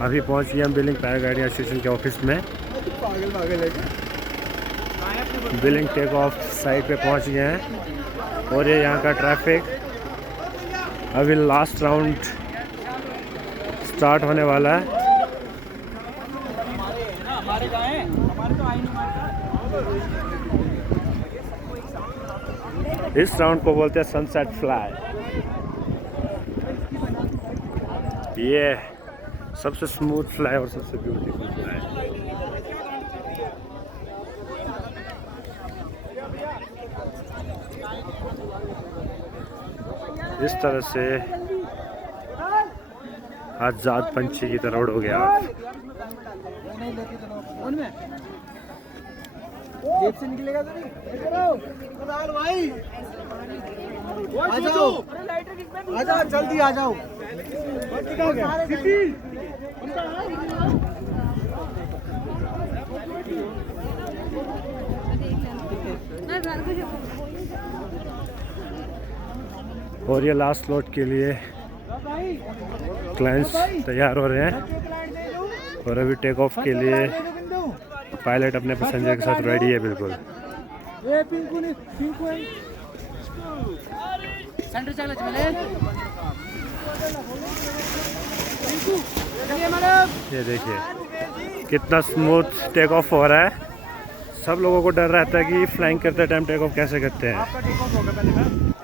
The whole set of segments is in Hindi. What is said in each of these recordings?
अभी पहुंच गए हम बिलिंग पैराग्लाइडिंग एसोसिएशन के ऑफिस में। बिलिंग टेक ऑफ साइट पे पहुंच गए हैं और ये यहाँ का ट्रैफिक। अभी लास्ट राउंड स्टार्ट होने वाला है। इस राउंड को बोलते हैं सनसेट फ्लाई। ये सबसे स्मूथ फ्लाई और सबसे ब्यूटीफुल फ्लाई। इस तरह से आजाद पंछी की तरह उड़ोगे आप। जेब से निकलेगा तो नहीं। भाई आ जाओ, आ जाओ, जल्दी आ जाओ। और ये लास्ट स्लॉट के लिए क्लाइंट्स तैयार हो रहे हैं और अभी टेक ऑफ के लिए पायलट अपने पैसेंजर के साथ रेडी है बिल्कुल। ये देखिए कितना स्मूथ टेक ऑफ हो रहा है। सब लोगों को डर रहता है कि फ्लाइंग करते टाइम टेक ऑफ कैसे करते हैं।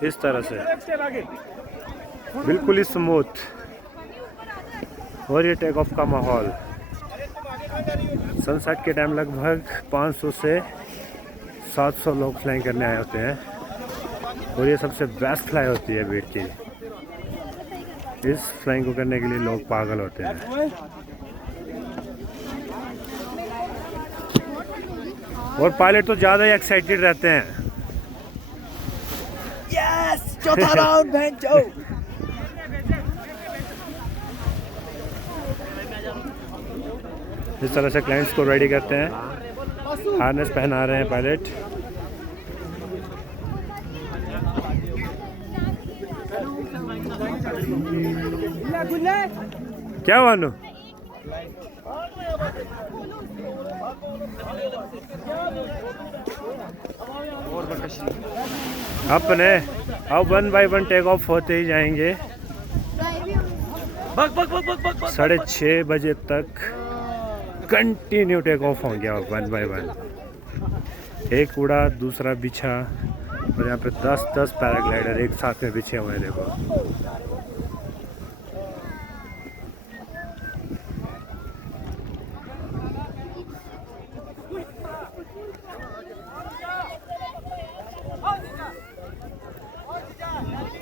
इस तरह से बिल्कुल ही स्मूथ। और ये टेक ऑफ का माहौल सनसेट के टाइम लगभग 500 से 700 लोग फ्लाइंग करने आए होते हैं और ये सबसे बेस्ट फ्लाई होती है बीट की। इस फ्लाइंग को करने के लिए लोग पागल होते हैं। और पायलट तो ज़्यादा ही एक्साइटेड रहते हैं। यस, चौथा राउंड भेजो। इस तरह से क्लाइंट्स को रेडी करते हैं। हार्नेस पहना रहे हैं पायलट। क्या मानो अपने अब 1 बाय 1 टेक ऑफ होते ही जाएंगे। 6:30 बजे तक कंटिन्यू टेक ऑफ होंगे अब 1 बाय 1। एक उड़ा दूसरा बिछा और यहाँ पे 10 पैराग्लाइडर एक साथ में बिछे हुए हैं। देखो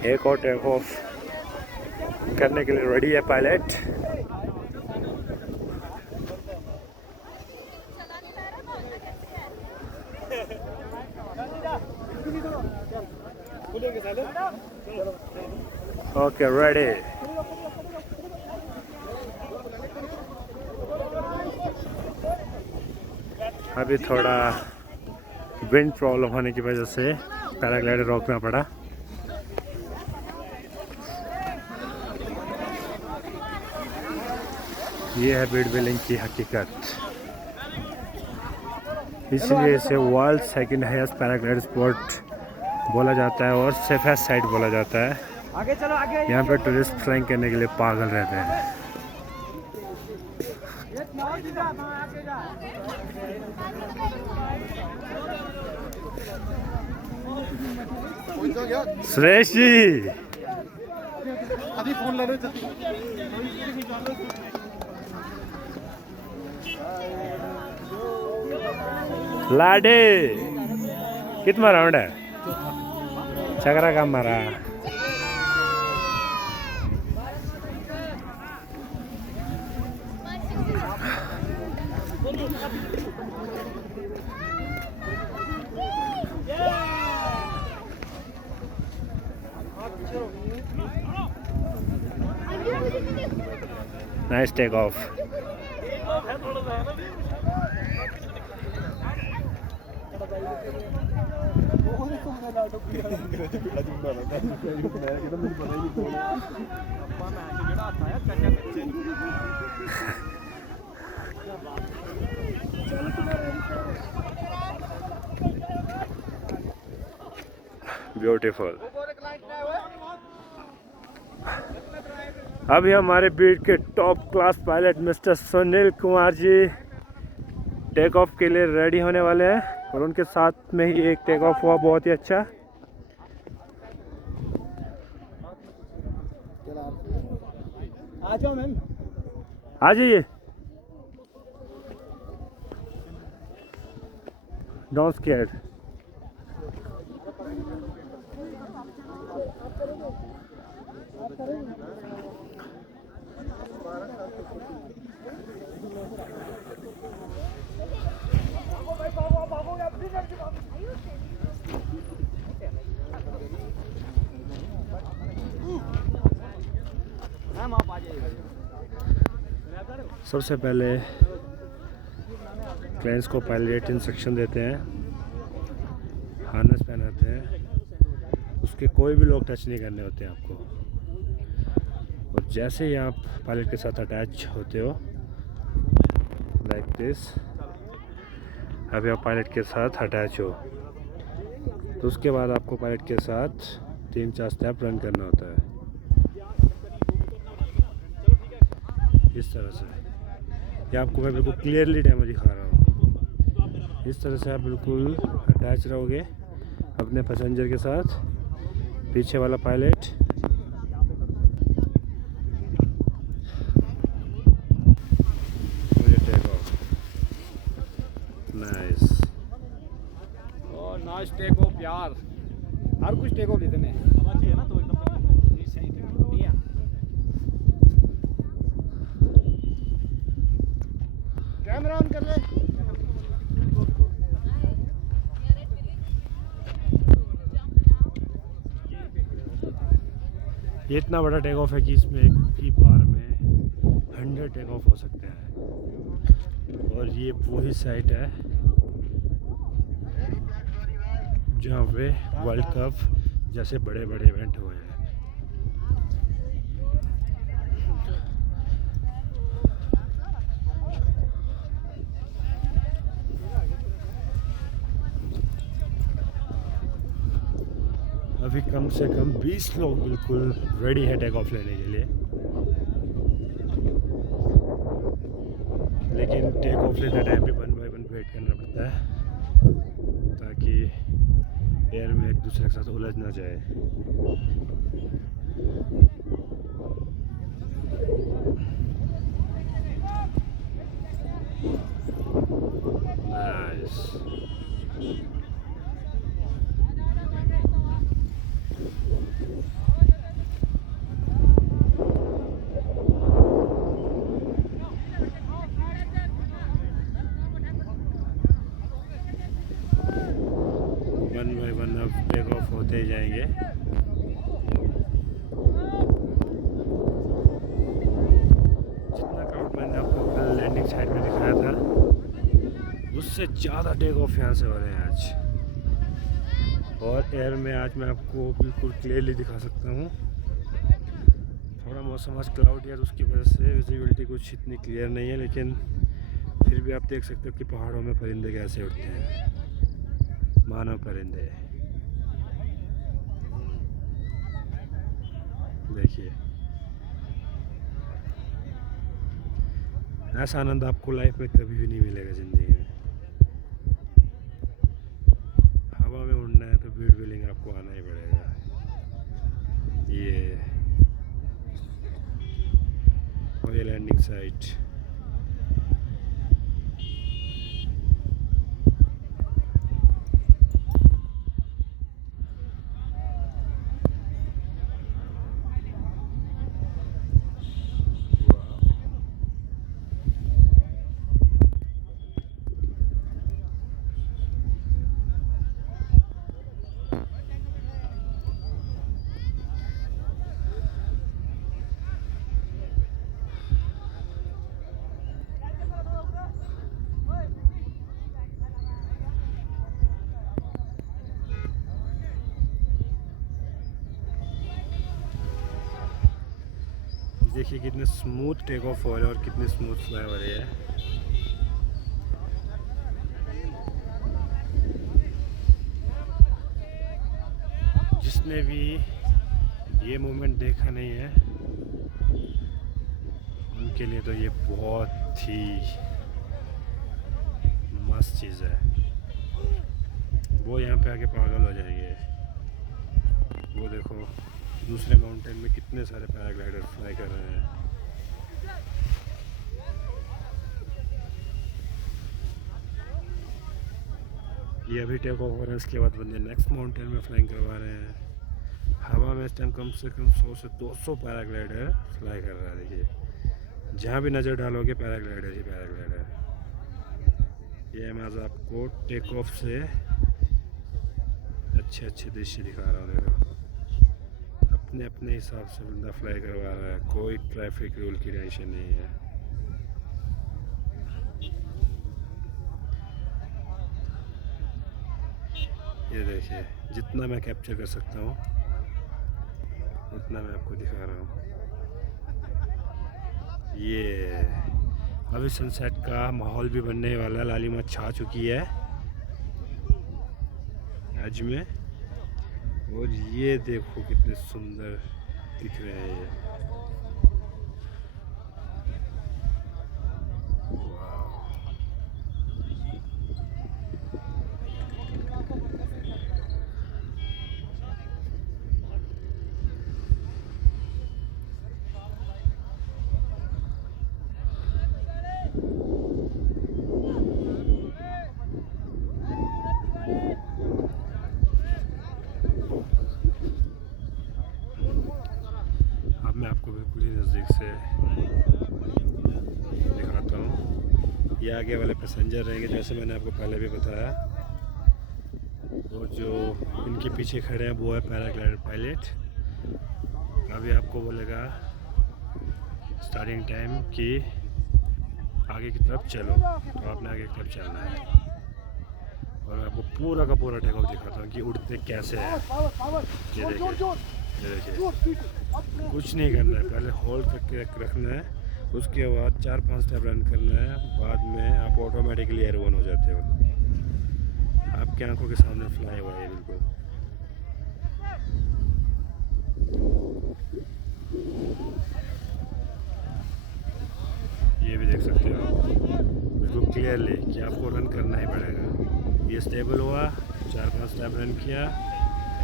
एक और टेक ऑफ करने के लिए रेडी है पायलट। Okay ready. अभी थोड़ा विंड प्रॉब्लम होने की वजह से पैराग्लाइडर रोकना पड़ा। ये है बीट बिलिंग की हकीकत। इसलिए इसे world second highest paraglide spot बोला जाता है और सेफेस्ट साइट बोला जाता है। आगे चलो, आगे। यहाँ पे टूरिस्ट फ्लाइंग करने के लिए पागल रहते हैं। सुरेश जी अभी फोन ला रहे थे। लाडे कितना राउंड है? छगरा का मारा। Nice take off. ब्यूटीफुल। अभी हमारे बीट के top class pilot mister Sunil Kumar ji take off के लिए रेडी होने वाले हैं और उनके साथ में ही एक टेक ऑफ हुआ बहुत ही अच्छा। आ जाओ मैम, आ जाइए, डोंट स्कैर्ड। सबसे पहले क्लाइंट्स को पायलट इंस्ट्रक्शन देते हैं, हार्नेस पहनाते हैं, उसके कोई भी लोग टच नहीं करने होते हैं आपको। और जैसे ही आप पायलट के साथ अटैच होते हो लाइक दिस, अभी आप पायलट के साथ अटैच हो तो उसके बाद आपको पायलट के साथ 3-4 स्टेप रन करना होता है इस तरह से। ये आपको मैं बिल्कुल क्लियरली डेमो दिखा रहा हूँ। इस तरह से आप बिल्कुल अटैच रहोगे अपने पैसेंजर के साथ, पीछे वाला pilot take off. Nice, nice take off यार, हर कुछ टेक ऑफ लेते हैं ना तो एकदम सही नहीं है। कैमरा ऑन कर ले। ये इतना बड़ा टेक ऑफ है कि इसमें एक ही बार में 100 टेक ऑफ हो सकते हैं। और ये वही साइट है जहाँ पे वर्ल्ड कप जैसे बड़े बड़े इवेंट हुए हैं। अभी कम से कम 20 लोग बिल्कुल रेडी है टेक ऑफ लेने के लिए, लेकिन टेक ऑफ लेते टाइम भी 1 बाय 1 वेट करना पड़ता है ताकि एयर में एक दूसरे के साथ उलझ ना जाए। नाइस। अब टेक ऑफ होते ही जाएंगे। जितना क्राउड मैंने आपको कल लैंडिंग साइड में दिखाया था उससे ज़्यादा टेक ऑफ यहाँ से हो रहे हैं आज। और एयर में आज मैं आपको बिल्कुल क्लियरली दिखा सकता हूँ। थोड़ा मौसम आज क्लाउडी है तो उसकी वजह से विजिबिलिटी कुछ इतनी क्लियर नहीं है, लेकिन फिर भी आप देख सकते हो कि पहाड़ों में परिंदे कैसे उड़ते हैं, मानव परिंदे। देखिए, ऐसा आनंद आपको लाइफ में कभी भी नहीं मिलेगा ज़िंदगी में। हवा में उड़ना है तो बीट व्हीलिंग आपको आना ही पड़ेगा। ये लैंडिंग साइट। देखिए कितने स्मूथ टेक ऑफ हो रहे हैं और कितने स्मूथ फ्लाई हो रही है। जिसने भी ये मोमेंट देखा नहीं है उनके लिए तो ये बहुत ही मस्त चीज़ है। वो यहाँ पे आके पागल हो जाएंगे। वो देखो दूसरे माउंटेन में कितने सारे पैराग्लाइडर फ्लाई कर रहे हैं। ये अभी टेक ऑफ हो रहा है, इसके बाद बंदे नेक्स्ट माउंटेन में फ्लाइंग करवा रहे हैं। हवा में इस टाइम कम से कम 100 से 200 पैराग्लाइडर फ्लाई कर रहा है। देखिए जहाँ भी नज़र डालोगे पैराग्लाइडर ही पैराग्लाइडर। ये मैं आज आपको टेक ऑफ से अच्छे अच्छे दृश्य दिखा रहा हूँ। देखो अपने अपने हिसाब से बंदा फ्लाई करवा रहा है, कोई ट्रैफिक रूल की टेंशन नहीं है। ये देखिए जितना मैं कैप्चर कर सकता हूँ उतना मैं आपको दिखा रहा हूँ। ये अभी सनसेट का माहौल भी बनने वाला है। लालिमा छा चुकी है आज में, और ये देखो कितने सुंदर दिख रहे हैं ये। अब मैं आपको बिल्कुल ही नज़दीक से दिखाता हूँ। ये आगे वाले पैसेंजर रहेंगे जैसे मैंने आपको पहले भी बताया, और जो इनके पीछे खड़े हैं वो है पैराग्लाइडर पायलट। अभी आपको बोलेगा स्टार्टिंग टाइम कि आगे की तरफ चलो, तो आपने आगे की तरफ चलना है। और मैं आपको पूरा का पूरा टेक ऑफ दिखाता हूँ कि उड़ते कैसे हैं। ये देखिए कुछ नहीं करना है, पहले होल्ड करके रखना है, उसके बाद 4-5 स्टेप रन करना है, बाद में आप ऑटोमेटिकली एयरबोर्न हो जाते हो। आपकी आंखों के सामने फ्लाई हुआ है बिल्कुल। ये भी देख सकते हो आप बिल्कुल क्लियरली कि आपको रन करना ही पड़ेगा। ये स्टेबल हुआ, 4-5 स्टेप रन किया,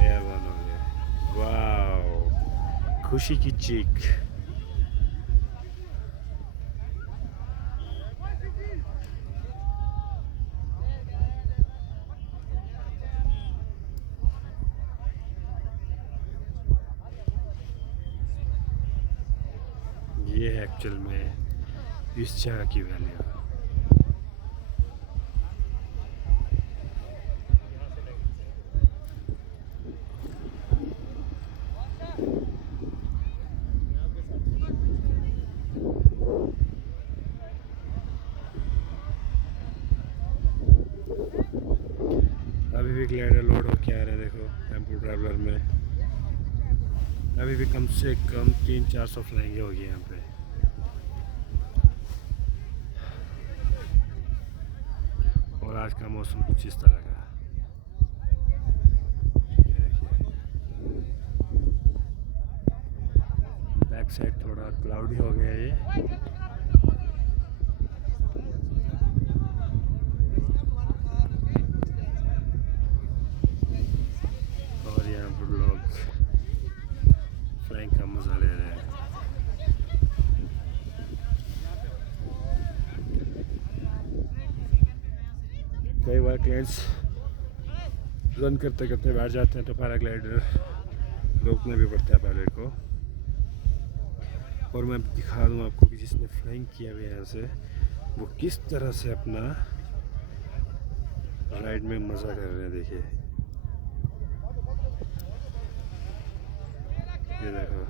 एयरबोर्न हो गया। वाह खुशी की चीख। ये है एक्चुअल में इस जगह की वैल्यू। अभी भी ग्लाइडर लोड होके आ रहे हैं। देखो टेम्पो ट्रैवलर में अभी भी कम से कम 300-400 फ्लाइंगें होगी यहाँ पे। और आज का मौसम कुछ इस तरह का। बैक साइड थोड़ा क्लाउडी हो गया ये। और यहाँ पर लोग फ्लाइंग का मज़ा ले रहे हैं। कई बार क्लाइंट्स रन करते करते बैठ जाते हैं तो पैराग्लाइडर रोकना भी पड़ता है पायलट को। और मैं दिखा दूँ आपको कि जिसने फ्लाइंग किया हुआ है यहाँ से वो किस तरह से अपना राइड में मज़ा कर रहे हैं। देखिए ये देखो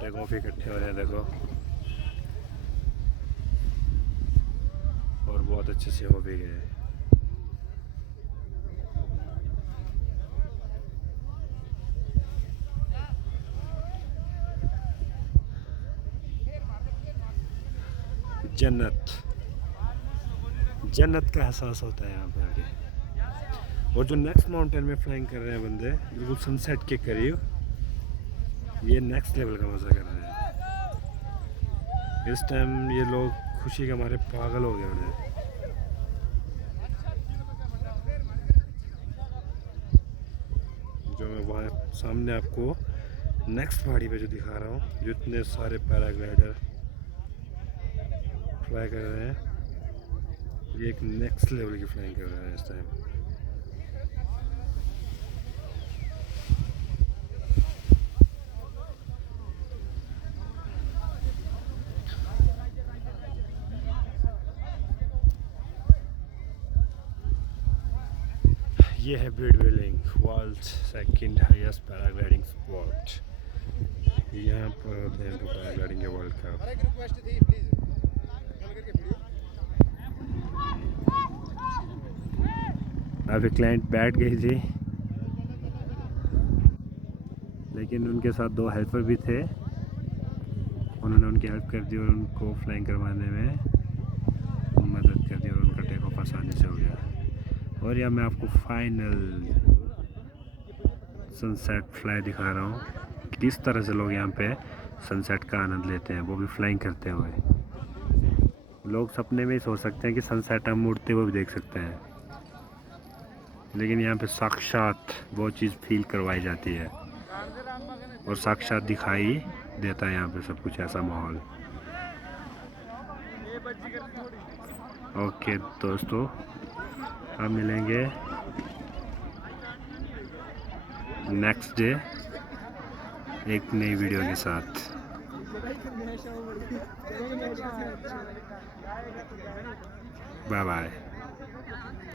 टेक ऑफ इकट्ठे हो रहे हैं देखो, और बहुत अच्छे से हो भी गए। जन्नत जन्नत का एहसास होता है यहाँ पे आके। और जो नेक्स्ट माउंटेन में फ्लाइंग कर रहे हैं बंदे बिल्कुल सनसेट के करीब, ये नेक्स्ट लेवल का मज़ा कर रहे हैं। इस टाइम ये लोग खुशी के मारे पागल हो गए उन्हें। जो मैं वहाँ सामने आपको नेक्स्ट पहाड़ी पे जो दिखा रहा हूँ, जितने सारे पैराग्लाइडर फ्लाई कर रहे हैं, ये एक नेक्स्ट लेवल की फ्लाइंग कर रहे हैं इस टाइम। ये है Bir Billing, world second highest paragliding spot. यहाँ पर होते हैं पैराग्लाइडिंग के वर्ल्ड कप। अभी क्लाइंट बैठ गई थी, लेकिन उनके साथ 2 हेल्पर भी थे, उन्होंने उनकी हेल्प कर दी और उनको फ्लाइंग करवाने में मदद कर दी और उनका टेक ऑफ आसानी से हो गया। और यहाँ मैं आपको फाइनल सनसेट फ्लाई दिखा रहा हूँ, किस तरह से लोग यहाँ पे सनसेट का आनंद लेते हैं, वो भी फ्लाइंग करते हुए। लोग सपने में ही सोच सकते हैं कि सनसेट हम उड़ते हुए भी देख सकते हैं, लेकिन यहाँ पे साक्षात वो चीज़ फील करवाई जाती है और साक्षात दिखाई देता है यहाँ पे सब कुछ, ऐसा माहौल। ओके दोस्तों, हम मिलेंगे नेक्स्ट डे एक नई वीडियो के साथ। Bye bye.